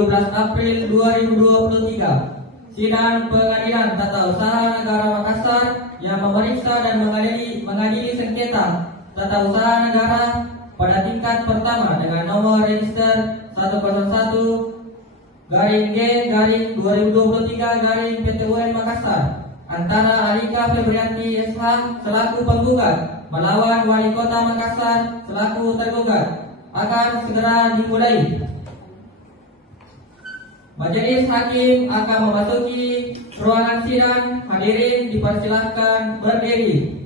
17 April 2023, sidang Pengadilan Tata Usaha Negara Makassar yang memeriksa dan mengadili sengketa tata usaha negara pada tingkat pertama dengan nomor register 101-G-2023 Makassar antara Alika Febrianti SH selaku penggugat melawan Wali Kota Makassar selaku tergugat akan segera dimulai. Majelis Hakim akan memasuki ruangan sidang. Hadirin dipersilahkan berdiri.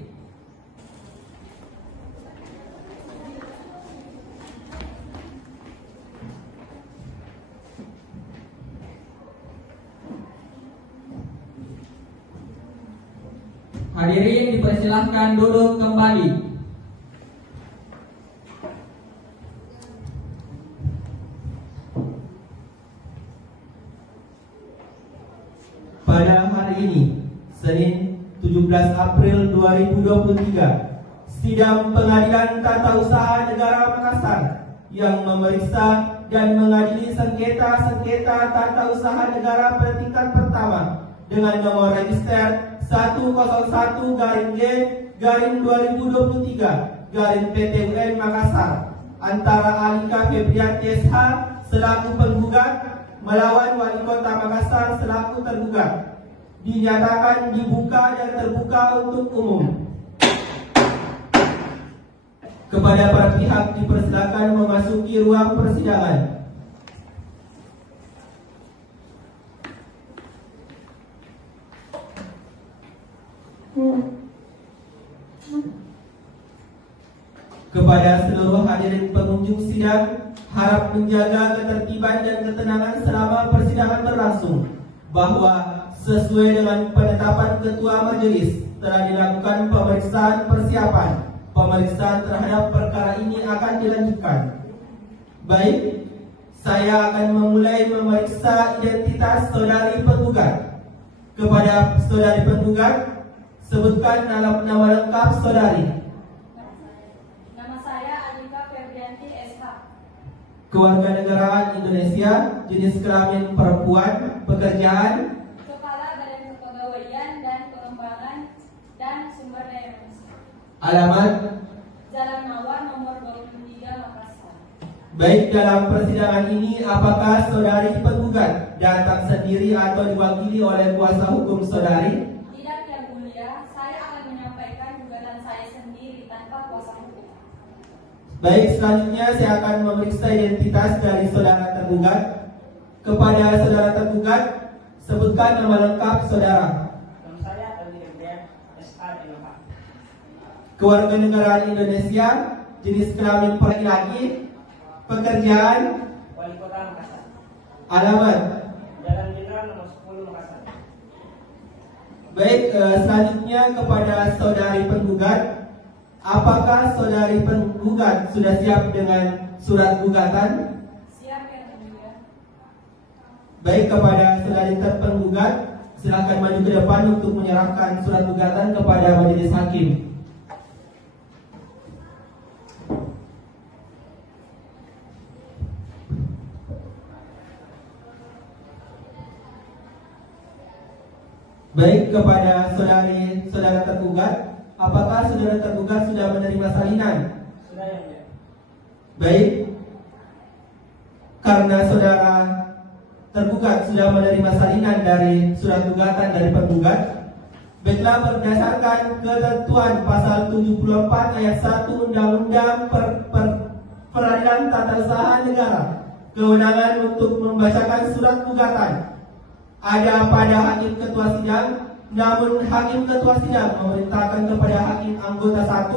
Hadirin dipersilahkan duduk kembali. Pada hari ini, Senin 17 April 2023, sidang Pengadilan Tata Usaha Negara Makassar yang memeriksa dan mengadili sengketa tata usaha negara pada tingkat pertama dengan nomor register 101-G-2023 Makassar antara Alika Febrianti SH selaku penggugat melawan Wali Kota Makassar selaku tergugat dinyatakan dibuka dan terbuka untuk umum. Kepada para pihak dipersilakan memasuki ruang persidangan. Kepada seluruh hadirin pengunjung sidang, harap menjaga ketertiban dan ketenangan selama persidangan berlangsung, bahwa sesuai dengan penetapan Ketua Majelis telah dilakukan pemeriksaan persiapan. Pemeriksaan terhadap perkara ini akan dilanjutkan. Baik, saya akan memulai memeriksa identitas saudari penggugat. Kepada saudari penggugat, sebutkan nama lengkap saudari. Nama saya Alika Febrianti SH. Kewarganegaraan Indonesia, jenis kelamin perempuan, pekerjaan Kepala Badan Kepegawaian dan Pengembangan dan Sumber Daya Manusia. alamat. Jalan Mawar nomor 23 Makassar. Baik, dalam persidangan ini apakah saudari penggugat datang sendiri atau diwakili oleh kuasa hukum saudari? Tidak, Yang Mulia, saya akan menyampaikan gugatan saya sendiri tanpa kuasa hukum. Baik, selanjutnya saya akan memeriksa identitas dari saudara tergugat. Kepada saudara tergugat, sebutkan nama lengkap saudara. Nama saya Alika Febrianti SH MH. Kewarganegaraan Indonesia, jenis kelamin laki-laki, pekerjaan, Wali Kota Makassar. alamat. Jalan Jenderal nomor 10 Makassar. Baik, selanjutnya kepada saudari penggugat, apakah saudari penggugat sudah siap dengan surat gugatan? Siap, Yang Mulia. Baik, kepada saudari terpenggugat, silakan maju ke depan untuk menyerahkan surat gugatan kepada majelis hakim. Baik, kepada saudara tergugat, apakah saudara tergugat sudah menerima salinan? Sudah, Yang Mulia. Baik, karena saudara tergugat sudah menerima salinan dari surat gugatan dari penggugat, baiklah berdasarkan ketentuan pasal 74 ayat 1 Undang-Undang Peradilan Tata Usaha Negara, kewenangan untuk membacakan surat gugatan ada pada hakim ketua sidang, namun hakim ketua sidang memerintahkan kepada hakim anggota 1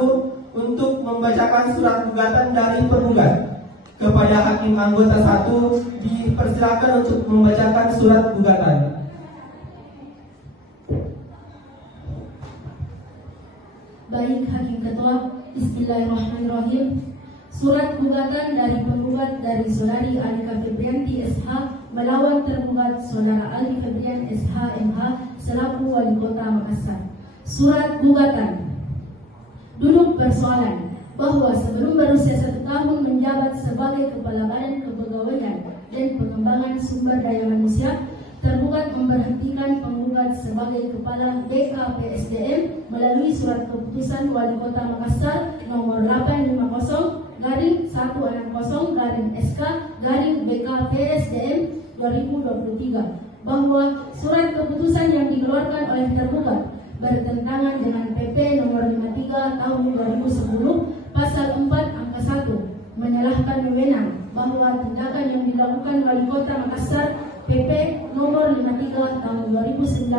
untuk membacakan surat gugatan dari penggugat. Kepada hakim anggota 1 dipersilakan untuk membacakan surat gugatan. Baik, Hakim Ketua, Bismillahirrahmanirrahim. Surat gugatan dari penggugat dari saudari Alika Febrianti SH melawan tergugat saudara Ali Febrian SH MH selaku Wali Kota Makassar. Surat gugatan. Duduk persoalan bahwa sebelum berusia 1 tahun menjabat sebagai Kepala Badan Kepegawaian dan pengembangan sumber daya manusia, tergugat memberhentikan penggugat sebagai Kepala BKPSDM melalui surat keputusan Wali Kota Makassar nomor 850/SK/BKPSDM 2023 bahwa surat keputusan yang dikeluarkan oleh tergugat bertentangan dengan PP nomor 53 tahun 2010 pasal 4 angka 1 menyalahkan wewenang bahwa tindakan yang dilakukan Wali Kota Makassar PP nomor 53 tahun 2019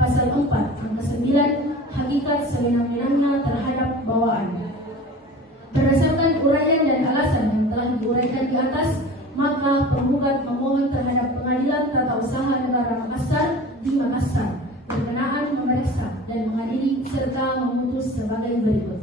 pasal 4 angka 9 hakikat sewenang-wenangnya terhadap bawaan. Berdasarkan uraian dan alasan yang telah diuraikan di atas, maka penggugat memohon terhadap Pengadilan Tata Usaha Negara Makassar di Makassar berkenaan memeriksa dan mengadili serta memutus sebagai berikut.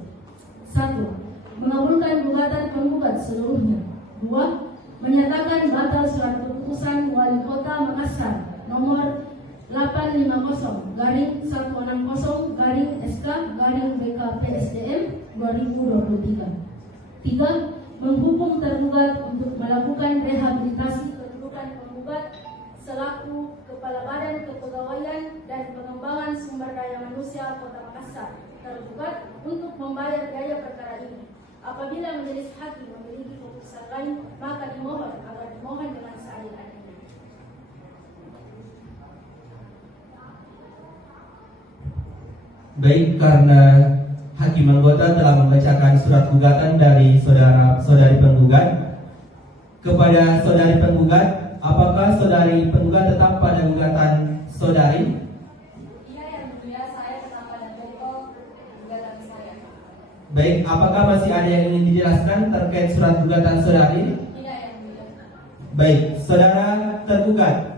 1. Mengabulkan gugatan penggugat seluruhnya. 2. Menyatakan batal surat keputusan Wali Kota Makassar nomor 850/160/SK/BKPSDM 2023. 3. Menghukum tergugat untuk melakukan rehabilitasi kedudukan penggugat selaku Kepala Badan Kepegawaian dan Pengembangan Sumber Daya Manusia Kota Makassar tergugat untuk membayar biaya perkara ini. Apabila majelis hakim memiliki keputusan lain, maka dimohon agar dimohon dengan seadil-adilnya. Baik, karena hakim anggota telah membacakan surat gugatan dari saudara-saudari penggugat, kepada saudari penggugat, apakah saudari penggugat tetap pada gugatan saudari? Iya yang mulia, saya tetap pada pokok gugatan saya. Baik, apakah masih ada yang ingin dijelaskan terkait surat gugatan saudari? Tidak yang mulia. Baik, saudara tergugat,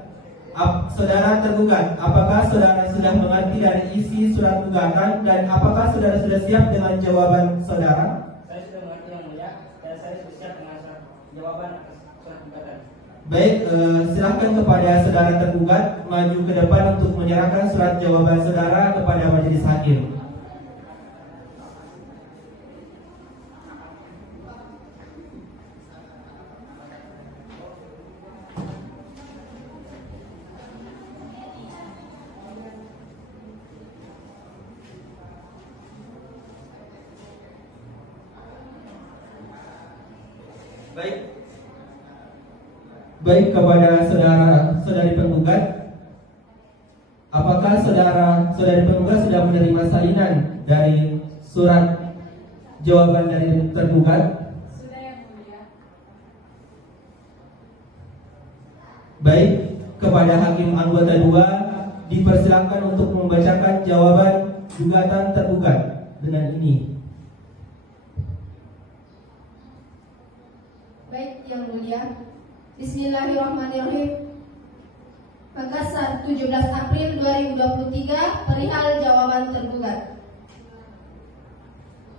apakah saudara sudah mengerti dari isi surat gugatan dan apakah saudara sudah siap dengan jawaban saudara? Saya sudah mengerti yang mulia dan saya sudah siap dengan jawaban atas surat gugatan. Baik, silahkan kepada saudara tergugat maju ke depan untuk menyerahkan surat jawaban saudara kepada majelis hakim. Baik, kepada saudari penggugat, apakah saudari penggugat sudah menerima salinan dari surat jawaban dari tergugat? Sudah yang mulia. Baik, kepada hakim anggota 2 dipersilakan untuk membacakan jawaban gugatan tergugat dengan ini. Baik, yang mulia. Bismillahirrahmanirrahim. Makassar, 17 April 2023, perihal jawaban tergugat.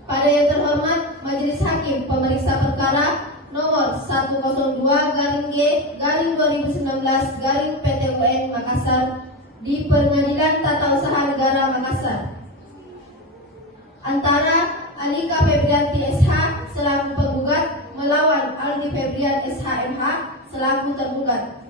Pada yang terhormat Majelis Hakim Pemeriksa Perkara nomor 102/G/2019 Makassar di Pengadilan Tata Usaha Negara Makassar. Antara Alika Febrianti SH selaku penggugat melawan Aldi Febrian SH/MH selaku tergugat.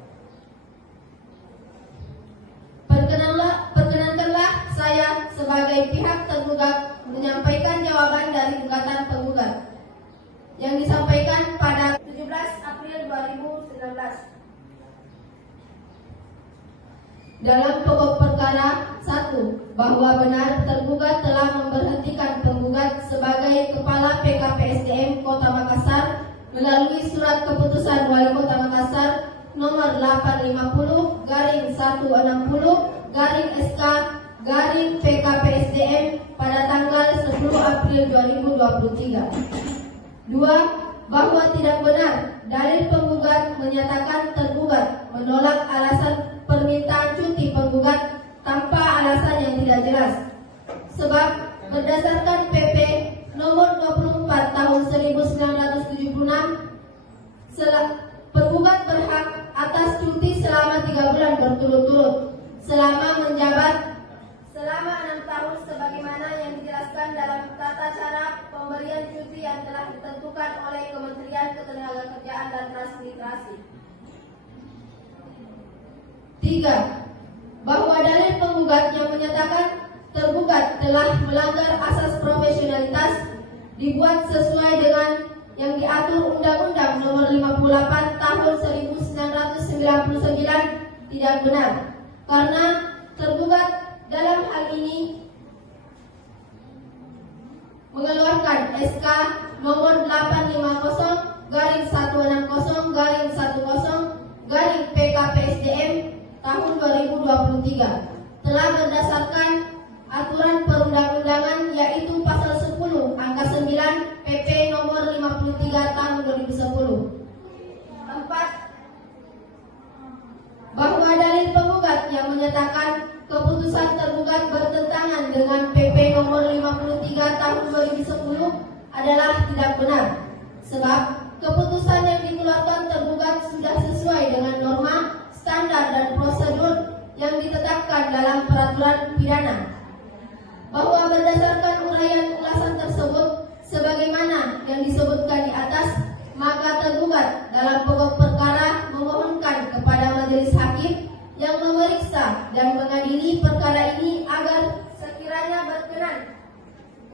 Perkenankanlah saya sebagai pihak tergugat menyampaikan jawaban dari gugatan penggugat yang disampaikan pada 17 April 2019. Dalam pokok perkara 1, bahwa benar tergugat telah memberhentikan penggugat sebagai Kepala PKPSDM Kota Makassar melalui surat keputusan Wali Kota Makassar nomor 850/SK/PKPSDM pada tanggal 10 April 2023. 2. Bahwa tidak benar dalil penggugat menyatakan tergugat menolak alasan permintaan cuti penggugat tanpa alasan yang tidak jelas. Sebab berdasarkan PP nomor 24 tahun 1976, penggugat berhak atas cuti selama 3 bulan berturut-turut selama menjabat selama 6 tahun sebagaimana yang dijelaskan dalam tata cara pemberian cuti yang telah ditentukan oleh Kementerian Ketenagakerjaan dan Transmigrasi. 3. Bahwa dalil penggugat yang menyatakan tergugat telah melanggar asas profesionalitas dibuat sesuai dengan yang diatur Undang-Undang Nomor 58 Tahun 1999 tidak benar, karena tergugat dalam hal ini mengeluarkan SK nomor 850/160/10/PKPSDM tahun 2023 telah berdasarkan aturan perundang-undangan, yaitu pasal 10 angka 9 PP nomor 53 tahun 2010. 4. Bahwa dalil penggugat yang menyatakan keputusan tergugat bertentangan dengan PP nomor 53 tahun 2010 adalah tidak benar, sebab keputusan yang dikeluarkan tergugat sudah sesuai dengan norma, standar, dan prosedur yang ditetapkan dalam peraturan pidana. Bahwa berdasarkan uraian ulasan tersebut sebagaimana yang disebutkan di atas, maka tergugat dalam pokok perkara memohonkan kepada majelis hakim yang memeriksa dan mengadili perkara ini agar sekiranya berkenan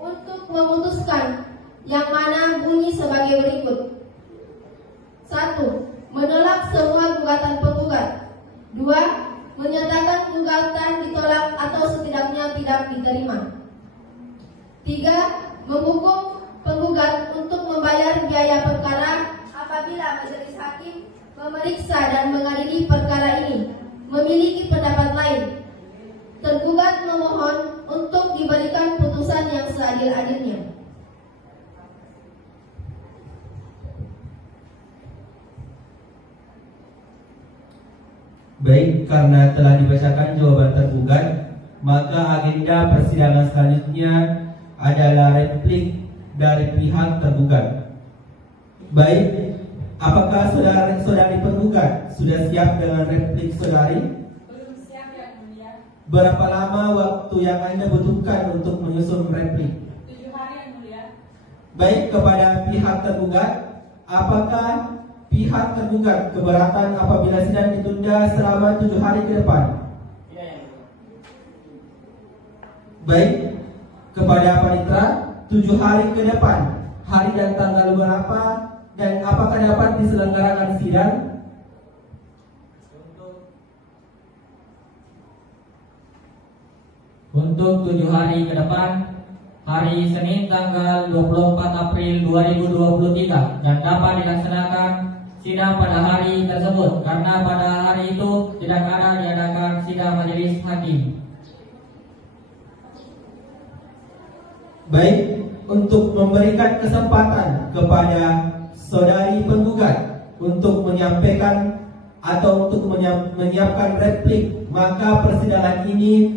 untuk memutuskan, yang mana bunyi sebagai berikut. 1. Menolak semua gugatan penggugat. 2. Menyatakan gugatan ditolak atau setidaknya tidak diterima. 3. Menghukum penggugat untuk membayar biaya perkara apabila majelis hakim memeriksa dan mengadili perkara ini memiliki pendapat lain. Tergugat memohon untuk diberikan putusan yang seadil-adilnya. Baik, karena telah dibacakan jawaban tergugat, maka agenda persidangan selanjutnya adalah replik dari pihak tergugat. Baik, apakah saudari penggugat sudah siap dengan replik saudari? Belum siap, Yang Mulia. Berapa lama waktu yang Anda butuhkan untuk menyusun replik? 7 hari, Yang Mulia. Baik, kepada pihak tergugat, apakah pihak tergugat keberatan apabila sidang ditunda selama 7 hari ke depan? Tidak, Yang Mulia. Baik, kepada panitera, 7 hari ke depan, hari dan tanggal berapa, dan apakah dapat diselenggarakan sidang? Untuk 7 hari ke depan, hari Senin tanggal 24 April 2023 dan dapat dilaksanakan sidang pada hari tersebut, karena pada hari itu tidak ada diadakan sidang majelis hakim. Baik, untuk memberikan kesempatan kepada saudari penggugat untuk menyampaikan atau untuk menyiapkan replik, maka persidangan ini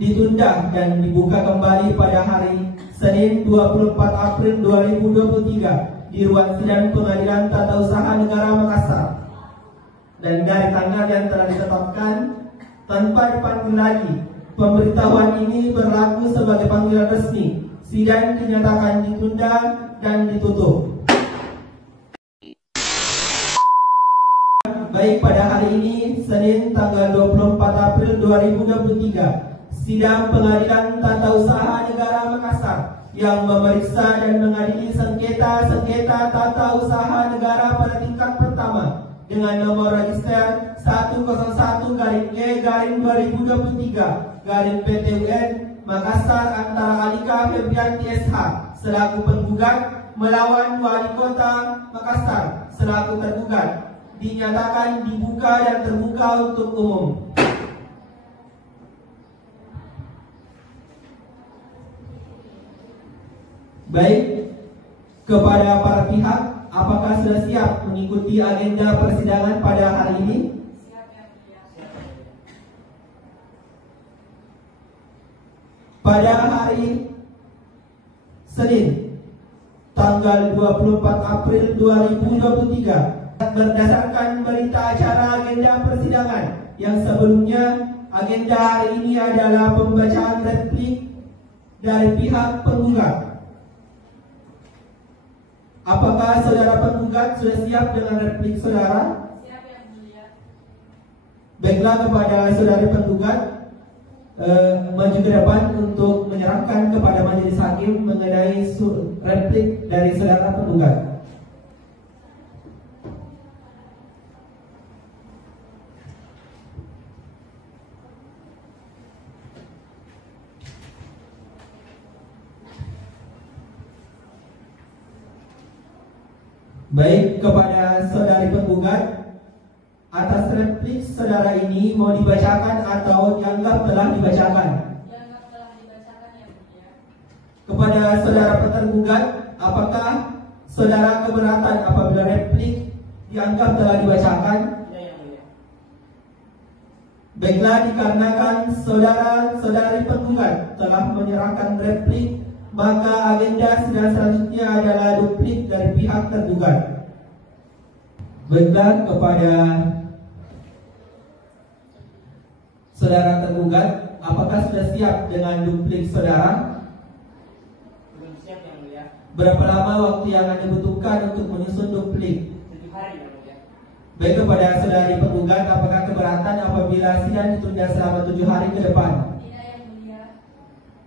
ditunda dan dibuka kembali pada hari Senin 24 April 2023 di ruang sidang Pengadilan Tata Usaha Negara Makassar. Dan dari tanggal yang telah ditetapkan tanpa dipanggil lagi, pemberitahuan ini berlaku sebagai panggilan resmi. Sidang dinyatakan ditunda dan ditutup. Baik, pada hari ini Senin tanggal 24 April 2023, sidang Pengadilan Tata Usaha Negara Makassar yang memeriksa dan mengadili sengketa tata usaha negara pada tingkat pertama dengan nomor register 101-E-2023-PTUN Makassar antara Alika Febrianti SH selaku penggugat melawan Wali Kota Makassar selaku tergugat dinyatakan dibuka dan terbuka untuk umum. Baik, kepada para pihak, apakah sudah siap mengikuti agenda persidangan pada hari ini? Siap, Yang Mulia. Pada hari Senin tanggal 24 April 2023, berdasarkan berita acara agenda persidangan yang sebelumnya, agenda hari ini adalah pembacaan replik dari pihak penggugat. Apakah saudara penggugat sudah siap dengan replik saudara? Siap, Yang Mulia. Baiklah, kepada saudari penggugat maju ke depan untuk menyerahkan kepada majelis hakim mengenai replik dari saudara penggugat. Baik, kepada saudari penggugat, atas replik saudara ini mau dibacakan atau dianggap telah dibacakan? Dianggap telah dibacakan, yang mulia. Kepada saudara tergugat, apakah saudara keberatan apabila replik dianggap telah dibacakan? Tidak, yang mulia. Baiklah, dikarenakan saudara-saudari penggugat telah menyerahkan replik, maka agenda sidang selanjutnya adalah duplik dari pihak tergugat. Baiklah, kepada saudara tergugat, apakah sudah siap dengan duplik saudara? Belum siap, yang mulia. Berapa lama waktu yang Anda butuhkan untuk menyusun duplik? 7 hari, yang mulia. Baik, kepada saudari penggugat, apakah keberatan apabila sidang ditunda selama 7 hari ke depan? Tidak, yang mulia.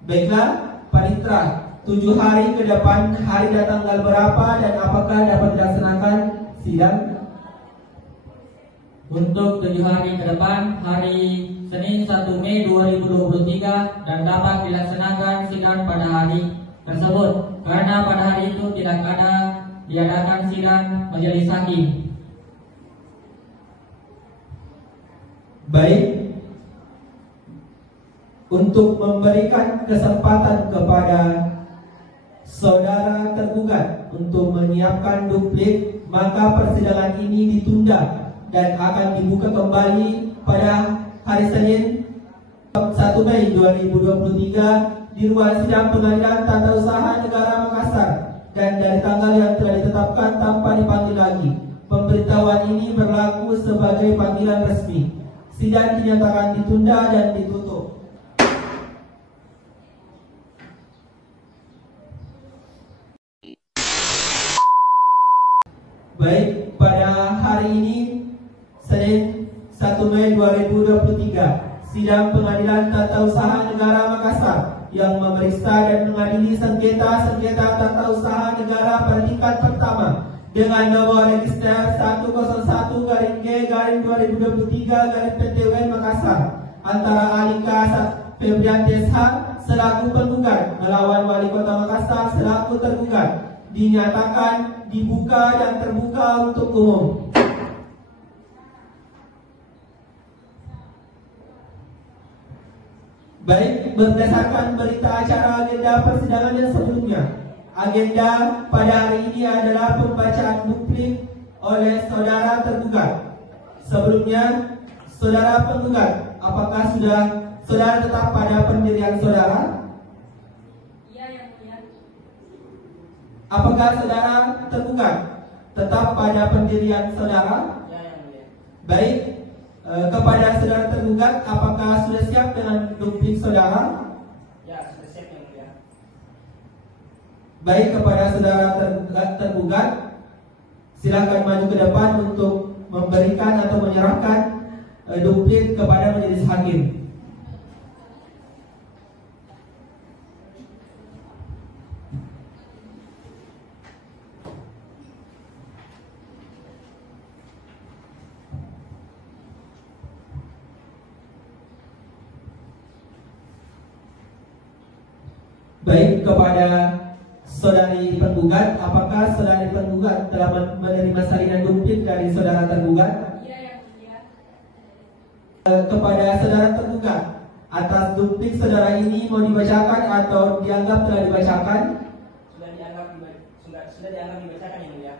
Baiklah, Panitra, 7 hari ke depan, hari dan tanggal berapa dan apakah dapat dilaksanakan sidang? Untuk 7 hari ke depan, hari Senin 1 Mei 2023 dan dapat dilaksanakan sidang pada hari tersebut karena pada hari itu tidak ada diadakan sidang majelis hakim. Baik, untuk memberikan kesempatan kepada saudara tergugat untuk menyiapkan duplik, maka persidangan ini ditunda dan akan dibuka kembali pada hari Senin 1 Mei 2023 di ruang sidang Pengadilan Tata Usaha Negara Makassar dan dari tanggal yang telah ditetapkan tanpa dipanggil lagi. Pemberitahuan ini berlaku sebagai panggilan resmi. Sidang dinyatakan ditunda dan ditutup. Baik, pada hari ini Senin 1 Mei 2023, sidang Pengadilan Tata Usaha Negara Makassar yang memeriksa dan mengadili sengketa-sengketa tata usaha negara pada tingkat pertama dengan nomor register 101-G-2023-PTWN Makassar antara Alika Febrianti SH selaku penggugat melawan Wali Kota Makassar selaku tergugat dinyatakan dibuka dan terbuka untuk umum. Baik, berdasarkan berita acara agenda persidangan yang sebelumnya, agenda pada hari ini adalah pembacaan duplik oleh saudara tergugat. Sebelumnya, saudara penggugat, apakah saudara tetap pada pendirian saudara? Iya, yang mulia. Apakah saudara tergugat tetap pada pendirian saudara? Ya, yang mulia. Baik, kepada saudara tergugat, apakah sudah siap dengan duplik saudara? Ya, sudah siap, yang mulia. Baik, kepada saudara tergugat, silakan maju ke depan untuk memberikan atau menyerahkan duplik kepada majelis hakim. Baik, kepada saudari penggugat, apakah saudari penggugat telah menerima salinan duplik dari saudara tergugat? Iya, yang mulia. Kepada saudara tergugat, atas duplik saudara ini mau dibacakan atau dianggap telah dibacakan? Sudah dianggap dibacakan, yang mulia.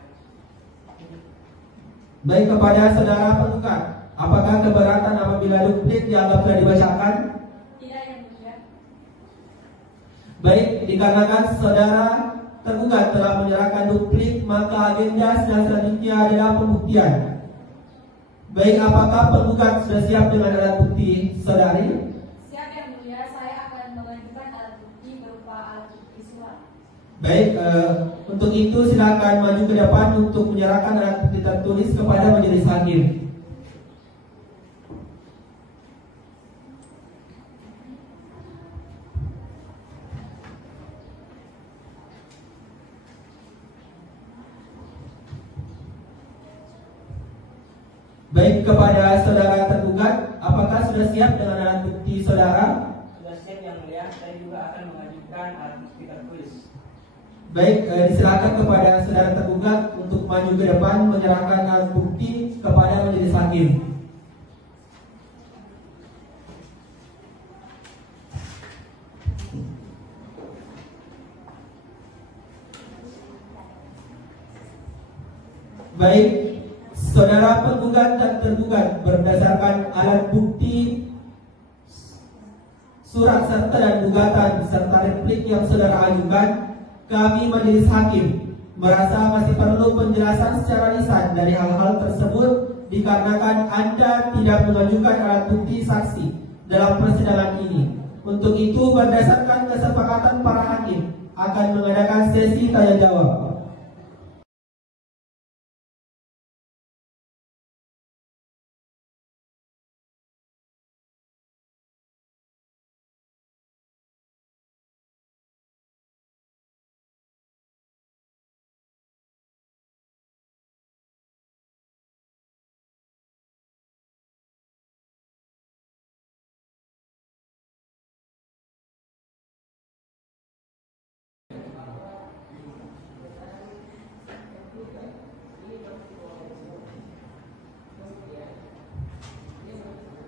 Baik, kepada saudara penggugat, apakah keberatan apabila duplik dianggap telah dibacakan? Tidak, yang mulia. Baik, dikarenakan saudara tergugat telah menyerahkan duplik, maka agenda sidang selanjutnya adalah pembuktian. Baik, apakah penggugat sudah siap dengan alat bukti saudari? Siap, yang mulia. Saya akan mengajukan alat bukti berupa alat bukti surat. Baik, untuk itu silakan maju ke depan untuk menyerahkan alat bukti tertulis kepada majelis hakim. Baik, kepada saudara tergugat, apakah sudah siap dengan alat bukti saudara? Sudah siap yang mulia, saya juga akan mengajukan alat bukti tertulis. Baik, disilakan kepada saudara tergugat untuk maju ke depan menyerahkan alat bukti kepada majelis hakim. Baik, saudara penggugat dan tergugat berdasarkan alat bukti, surat serta dan gugatan serta replik yang saudara ajukan, kami majelis hakim merasa masih perlu penjelasan secara lisan dari hal-hal tersebut dikarenakan Anda tidak mengajukan alat bukti saksi dalam persidangan ini. Untuk itu, berdasarkan kesepakatan para hakim akan mengadakan sesi tanya jawab.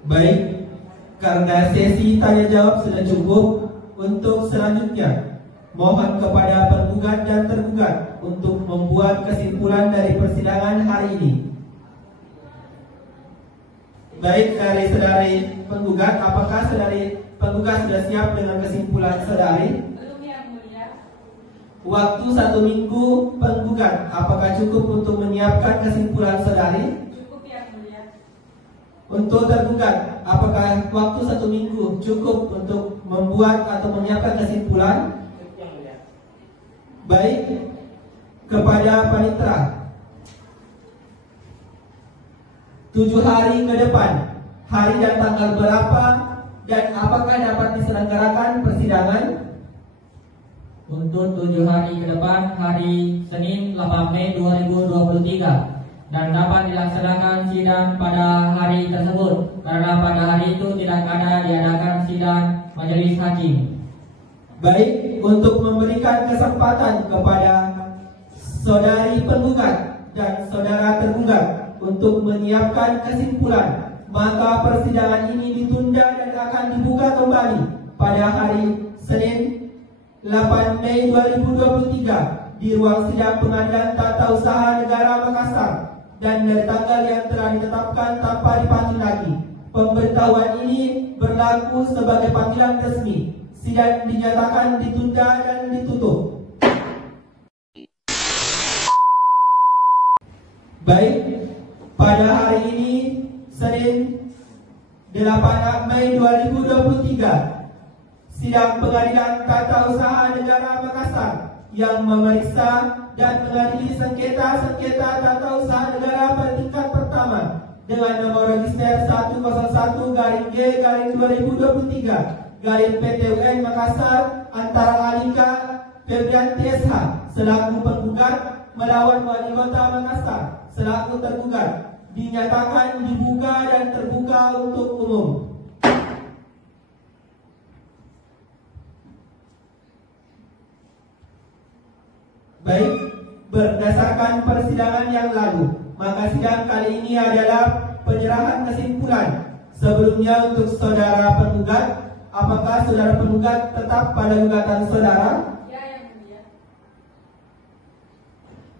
Baik, karena sesi tanya jawab sudah cukup, untuk selanjutnya mohon kepada penggugat dan tergugat untuk membuat kesimpulan dari persidangan hari ini. Baik, dari saudari penggugat, apakah saudari penggugat sudah siap dengan kesimpulan saudari? Belum yang mulia. Waktu 1 minggu penggugat, apakah cukup untuk menyiapkan kesimpulan saudari? Cukup yang mulia. Untuk tergugat, apakah waktu 1 minggu cukup untuk membuat atau menyiapkan kesimpulan? Cukup yang mulia. Baik, kepada panitera, 7 hari ke depan, hari dan tanggal berapa dan apakah dapat diselenggarakan persidangan? Untuk 7 hari ke depan, hari Senin 8 Mei 2023, dan dapat dilaksanakan sidang pada hari tersebut karena pada hari itu tidak ada diadakan sidang majelis hakim. Baik, untuk memberikan kesempatan kepada saudari penggugat dan saudara tergugat untuk menyiapkan kesimpulan, maka persidangan ini ditunda dan akan dibuka kembali pada hari Senin 8 Mei 2023 di ruang sidang Pengadilan Tata Usaha Negara Makassar, dan dari tanggal yang telah ditetapkan tanpa dipanggil lagi. Pemberitahuan ini berlaku sebagai panggilan resmi. Sidang dinyatakan ditunda dan ditutup. Baik, pada hari ini Senin 8 Mei 2023, sidang Pengadilan Tata Usaha Negara Makassar yang memeriksa dan mengadili sengketa-sengketa tata usaha negara pada tingkat pertama dengan nomor register 101-2023-PT UN Makassar antara Alika Febrianti SH selaku penggugat melawan Wali Kota Makassar selaku tergugat dinyatakan dibuka dan terbuka untuk umum. Baik, berdasarkan persidangan yang lalu, maka sidang kali ini adalah penyerahan kesimpulan. Sebelumnya untuk saudara penggugat, apakah saudara penggugat tetap pada gugatan saudara? Ya yang mulia.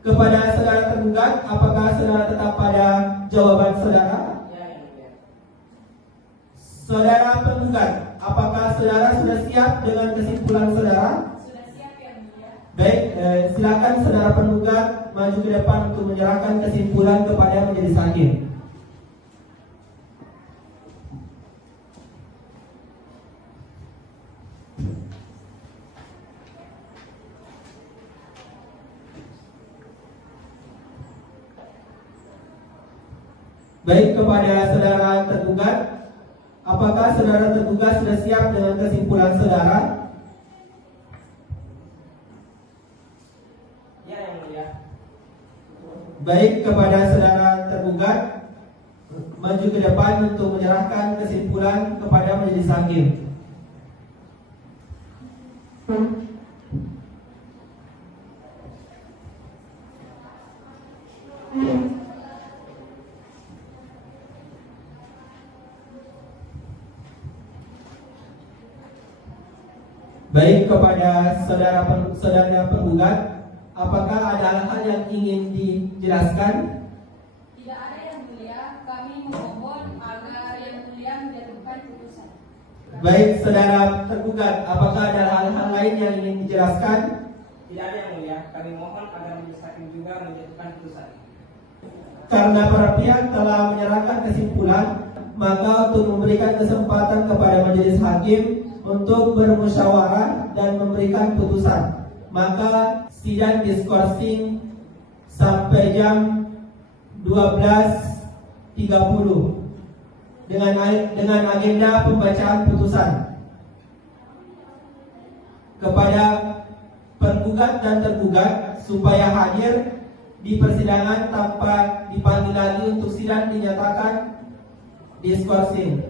Kepada saudara tergugat, apakah saudara tetap pada jawaban saudara? Ya yang mulia. Saudara penggugat, apakah saudara sudah siap dengan kesimpulan saudara? Sudah siap yang mulia. Baik, silakan saudara penggugat maju ke depan untuk menyerahkan kesimpulan kepada majelis hakim. Baik, kepada saudara tergugat, apakah saudara tergugat sudah siap dengan kesimpulan saudara? Ya yang mulia. Baik, kepada saudara tergugat, maju ke depan untuk menyerahkan kesimpulan kepada majelis hakim. Baik, kepada saudara penggugat, apakah ada hal yang ingin dijelaskan? Tidak ada yang mulia, kami memohon agar yang mulia menjatuhkan putusan. Baik, saudara tergugat, apakah ada hal-hal lain yang ingin dijelaskan? Tidak ada yang mulia, kami mohon agar majelis hakim juga menjatuhkan putusan. Karena para pihak telah menyerahkan kesimpulan, maka untuk memberikan kesempatan kepada majelis hakim untuk bermusyawarah dan memberikan putusan, maka sidang diskorsing sampai jam 12.30 dengan agenda pembacaan putusan. Kepada penggugat dan tergugat supaya hadir di persidangan tanpa dipanggil lagi untuk sidang dinyatakan diskorsing.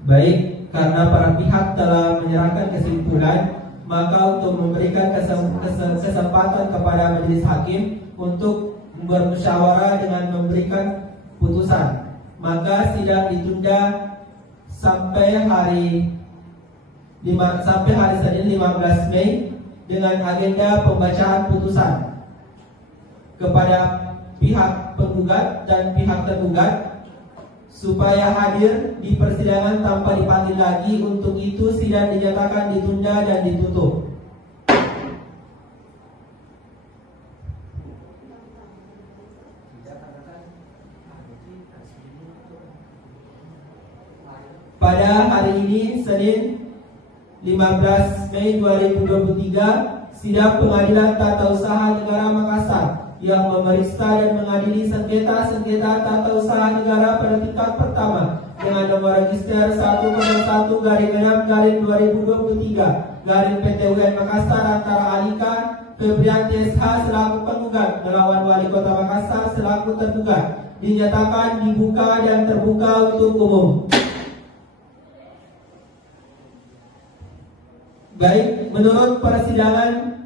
Baik, karena para pihak telah menyerahkan kesimpulan, maka untuk memberikan kesempatan kepada majelis hakim untuk bermusyawarah dengan memberikan putusan, maka sidang ditunda sampai hari Senin 15 Mei dengan agenda pembacaan putusan. Kepada pihak penggugat dan pihak tergugat supaya hadir di persidangan tanpa dipanggil lagi. Untuk itu sidang dinyatakan ditunda dan ditutup. Pada hari ini, Senin 15 Mei 2023, sidang Pengadilan Tata Usaha Negara Makassar yang memeriksa dan mengadili sengketa tata usaha negara pada tingkat pertama dengan nomor register 101/6/2023 PT UN Makassar antara Alika Febrianti SH selaku penggugat melawan Wali Kota Makassar selaku tergugat dinyatakan dibuka dan terbuka untuk umum. Baik, menurut persidangan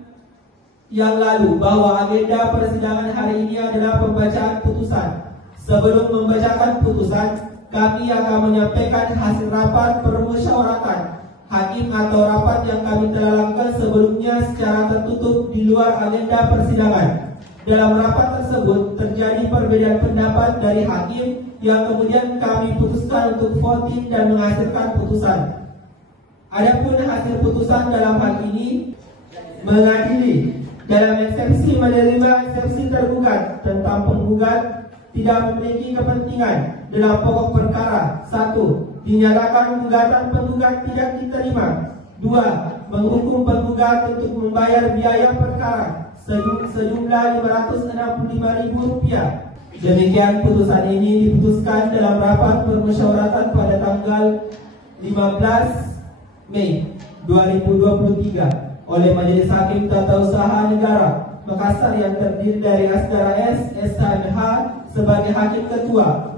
yang lalu bahwa agenda persidangan hari ini adalah pembacaan putusan. Sebelum membacakan putusan, kami akan menyampaikan hasil rapat permusyawaratan hakim atau rapat yang kami telah lakukan sebelumnya secara tertutup di luar agenda persidangan. Dalam rapat tersebut terjadi perbedaan pendapat dari hakim yang kemudian kami putuskan untuk voting dan menghasilkan putusan. Adapun hasil putusan dalam hal ini mengadili dalam eksepsi menerima eksepsi tergugat tentang penggugat tidak memiliki kepentingan dalam pokok perkara. 1. Dinyatakan gugatan penggugat tidak diterima. 2. Menghukum penggugat untuk membayar biaya perkara sejumlah Rp565.000. Demikian putusan ini diputuskan dalam rapat permusyawaratan pada tanggal 15 Mei 2023 oleh Majelis Hakim Tata Usaha Negara Makassar yang terdiri dari Asdara S. SHMH sebagai Hakim Ketua,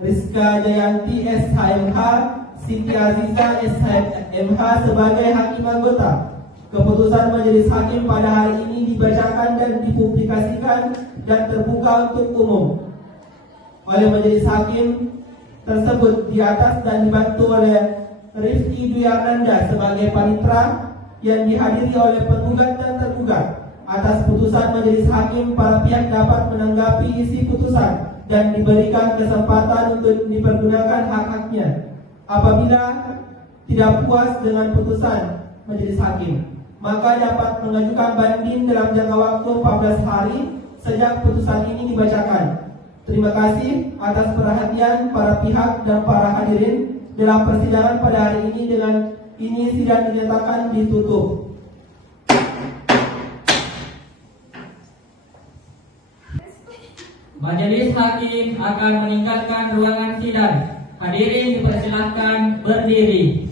Rizka Jayanti SHMH, Siti Aziza SHMH sebagai Hakim Anggota. Keputusan Majelis Hakim pada hari ini dibacakan dan dipublikasikan dan terbuka untuk umum oleh Majelis Hakim tersebut di atas dan dibantu oleh Rifki Dwi Arnanda sebagai panitra yang dihadiri oleh penggugat dan tergugat. Atas putusan majelis hakim, para pihak dapat menanggapi isi putusan dan diberikan kesempatan untuk dipergunakan hak-haknya. Apabila tidak puas dengan putusan majelis hakim, maka dapat mengajukan banding dalam jangka waktu 14 hari sejak putusan ini dibacakan. Terima kasih atas perhatian para pihak dan para hadirin dalam persidangan pada hari ini. Dengan ini sidang dinyatakan ditutup. Majelis hakim akan meninggalkan ruangan sidang. Hadirin dipersilahkan berdiri.